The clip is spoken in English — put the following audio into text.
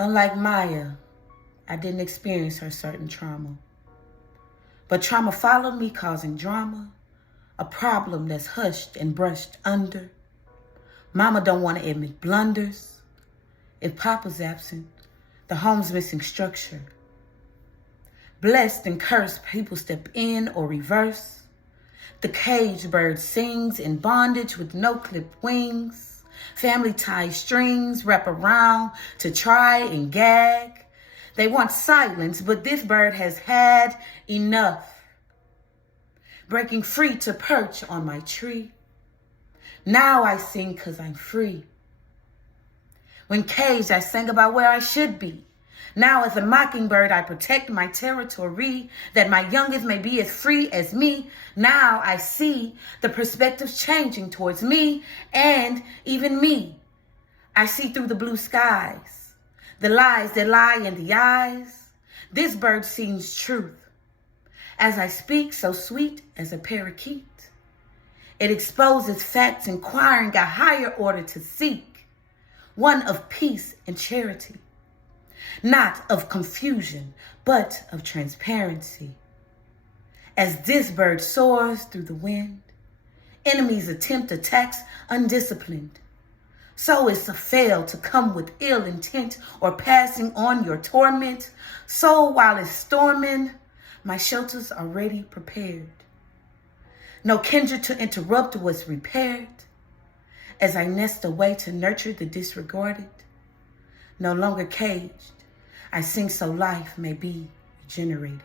Unlike Maya, I didn't experience her certain trauma. But trauma followed me, causing drama, a problem that's hushed and brushed under. Mama don't want to admit blunders. If Papa's absent, the home's missing structure. Blessed and cursed, people step in or reverse. The caged bird sings in bondage with no clipped wings. Family ties strings wrap around to try and gag. They want silence, but this bird has had enough. Breaking free to perch on my tree. Now I sing 'cause I'm free. When caged, I sang about where I should be. Now as a mockingbird, I protect my territory, that my youngest may be as free as me. Now I see the perspectives changing towards me and even me. I see through the blue skies, the lies that lie in the eyes. This bird sings truth. As I speak, so sweet as a parakeet. It exposes facts, inquiring a higher order to seek, one of peace and charity. Not of confusion, but of transparency. As this bird soars through the wind, enemies attempt attacks undisciplined. So is to fail to come with ill intent or passing on your torment. So while it's storming, my shelters are ready prepared. No kindred to interrupt what's repaired. As I nest away to nurture the disregarded, no longer caged, I sing so life may be regenerated.